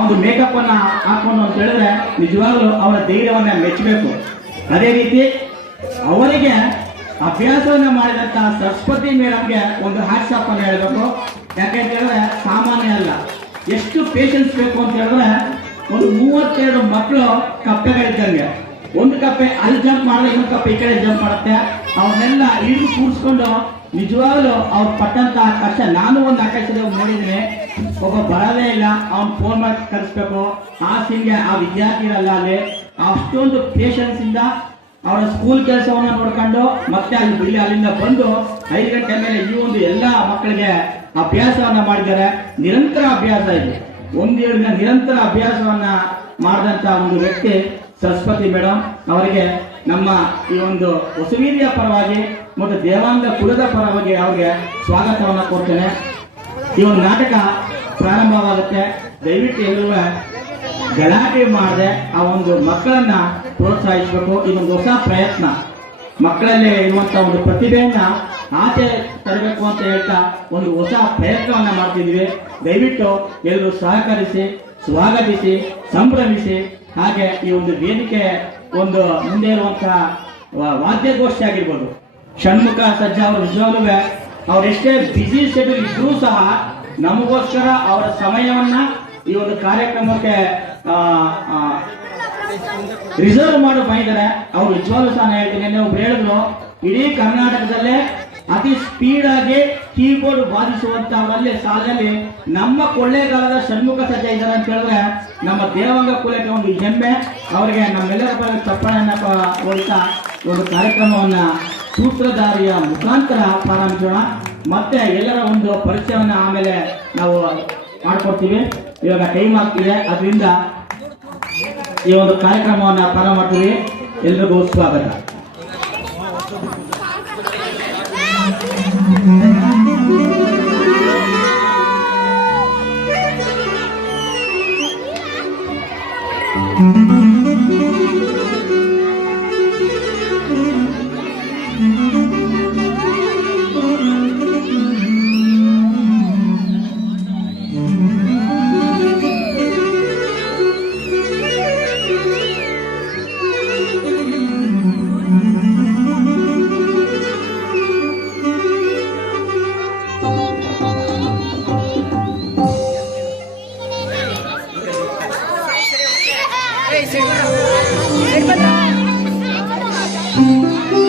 ಒಂದು ಮೇಕಪ್ ಅನ್ನ ಹಾಕೊಂಡು ಅಂತ ಹೇಳಿದ್ರೆ ನಿಜವಾಗ್ಲೂ ಅವರ ಧೈರ್ಯವನ್ನ ಮೆಚ್ಚಬೇಕು. ಅದೇ ರೀತಿ ಅವರಿಗೆ ಅಭ್ಯಾಸವನ್ನ ಮಾಡಿದಂತ ಸರಸ್ವತಿ ಮೇಡಮ್ಗೆ ಒಂದು ಹ್ಯಾಟ್ಸ್ ಆಫ್ ಅನ್ನು ಹೇಳಬೇಕು. ಯಾಕೆಂತ ಹೇಳಿದ್ರೆ ಸಾಮಾನ್ಯ ಅಲ್ಲ. ಎಷ್ಟು ಪೇಷನ್ಸ್ ಬೇಕು ಅಂತ ಹೇಳಿದ್ರೆ ಒಂದು 32 ಮಕ್ಕಳು ಕಪ್ಪೆಗಳಿದ್ದಂಗೆ, ಒಂದು ಕಪ್ಪೆ ಅಲ್ಲಿ ಜಂಪ್ ಮಾಡಿದ್ರೆ ಇನ್ನೊಂದು ಕಪ್ಪೆ ಈ ಕಡೆ ಜಂಪ್ ಮಾಡುತ್ತೆ. ಅವನ್ನೆಲ್ಲ ಹಿಡಿದು ಕೂರಿಸ್ಕೊಂಡು ನಿಜವಾಗ್ಲೂ ಅವ್ರು ಪಟ್ಟಂತ ಕಷ್ಟ ನಾನು ಒಂದು ಆಕಾಶದ ನೋಡಿದ್ದೀನಿ. ಒಬ್ಬ ಬರದೇ ಇಲ್ಲ, ಅವ್ನು ಫೋನ್ ಮಾಡಿ ಕಳಿಸ್ಬೇಕು. ಆ ಸಿಂಗೆ ಆ ವಿದ್ಯಾರ್ಥಿಗಳಲ್ಲ ಅಲ್ಲಿ ಅಷ್ಟೊಂದು ಪೇಷನ್ಸ್ ಇಂದ ಅವರ ಸ್ಕೂಲ್ ಕೆಲಸವನ್ನ ನೋಡ್ಕೊಂಡು ಮತ್ತೆ ಅಲ್ಲಿ ಬಿಳಿ ಅಲ್ಲಿಂದ ಬಂದು 5 ಗಂಟೆ ಮೇಲೆ ಈ ಒಂದು ಎಲ್ಲಾ ಮಕ್ಕಳಿಗೆ ಅಭ್ಯಾಸವನ್ನ ಮಾಡಿದ್ದಾರೆ. ನಿರಂತರ ಅಭ್ಯಾಸ ಇದೆ. 1-2 ದಿನ ನಿರಂತರ ಅಭ್ಯಾಸವನ್ನ ಮಾಡಿದಂತ ಒಂದು ವ್ಯಕ್ತಿ ಸರಸ್ವತಿ ಮೇಡಮ್. ಅವರಿಗೆ ನಮ್ಮ ಈ ಒಂದು ಹೊಸವೀರ್ಯ ಪರವಾಗಿ ಮತ್ತು ದೇವಾಂಗ ಕುಲದ ಪರವಾಗಿ ಅವರಿಗೆ ಸ್ವಾಗತವನ್ನ ಕೊಡ್ತೇನೆ. ಈ ಒಂದು ನಾಟಕ ಪ್ರಾರಂಭವಾಗುತ್ತೆ. ದಯವಿಟ್ಟು ಎಲ್ಲರೂ ಗಲಾಟೆ ಮಾಡದೆ ಆ ಒಂದು ಮಕ್ಕಳನ್ನ ಪ್ರೋತ್ಸಾಹಿಸಬೇಕು. ಇದೊಂದು ಹೊಸ ಪ್ರಯತ್ನ, ಮಕ್ಕಳಲ್ಲಿ ಇರುವಂತ ಒಂದು ಪ್ರತಿಭೆಯನ್ನ ಆಚೆ ತರಬೇಕು ಅಂತ ಹೇಳ್ತಾ ಒಂದು ಹೊಸ ಪ್ರಯತ್ನವನ್ನ ಮಾಡ್ತಿದ್ವಿ. ದಯವಿಟ್ಟು ಎಲ್ಲರೂ ಸಹಕರಿಸಿ, ಸ್ವಾಗತಿಸಿ, ಸಂಭ್ರಮಿಸಿ. ಹಾಗೆ ಈ ಒಂದು ವೇದಿಕೆ ಒಂದು ಮುಂದೆ ಇರುವಂತಹ ವಾದ್ಯಗೋಷ್ಠಿ ಆಗಿರ್ಬೋದು, ಷಣ್ಮುಖ ಸಜ್ಜಾ ಅವರು ನಿಜವಾಗ್ಲೂ ಅವರೆಷ್ಟೇ ಬಿಸಿ ಶೆಡ್ಯೂಲ್ ಇದ್ರೂ ಸಹ ನಮಗೋಸ್ಕರ ಅವರ ಸಮಯವನ್ನ ಈ ಒಂದು ಕಾರ್ಯಕ್ರಮಕ್ಕೆ ರಿಸರ್ವ್ ಮಾಡಿ ಬಂದಿದ್ದಾರೆ. ಅವ್ರು ನಿಜವಾಗ್ಲೂ ಸಹ ಹೇಳ್ತೀನಿ, ಒಬ್ರು ಹೇಳಿದ್ರು ಇಡೀ ಕರ್ನಾಟಕದಲ್ಲೇ ಅತಿ ಸ್ಪೀಡ್ ಆಗಿ ಕೀಬೋರ್ಡ್ ಬಾಧಿಸುವಂತವರಲ್ಲಿ ಸಾಲಲ್ಲಿ ನಮ್ಮ ಕೊಳ್ಳೇಗಾಲದ ಷಣ್ಮುಖ ಸಜ್ಜಾ ಇದ್ದಾರೆ ಅಂತ ಹೇಳಿದ್ರೆ ನಮ್ಮ ದೇವಾಂಗ ಕುಲಕ್ಕೆ ಒಂದು ಹೆಮ್ಮೆ. ಅವರಿಗೆ ನಮ್ಮೆಲ್ಲರ ಪರ ಚಪ್ಪಾಳೆಯನ್ನ ಹೊಡಿತಾ ಒಂದು ಕಾರ್ಯಕ್ರಮವನ್ನ ಸೂತ್ರಧಾರಿಯ ಮುಖಾಂತರ ಪ್ರಾರಂಭಿಸೋಣ. ಮತ್ತೆ ಎಲ್ಲರ ಒಂದು ಪರಿಚಯವನ್ನ ಆಮೇಲೆ ನಾವು ಮಾಡ್ಕೊಡ್ತೀವಿ. ಇವಾಗ ಟೈಮ್ ಆಗ್ತಿದೆ, ಅದರಿಂದ ಈ ಒಂದು ಕಾರ್ಯಕ್ರಮವನ್ನ ಪ್ರಾರಂಭ ಮಾಡ್ತೀವಿ. ಎಲ್ರಿಗೂ ಸ್ವಾಗತ. Hey,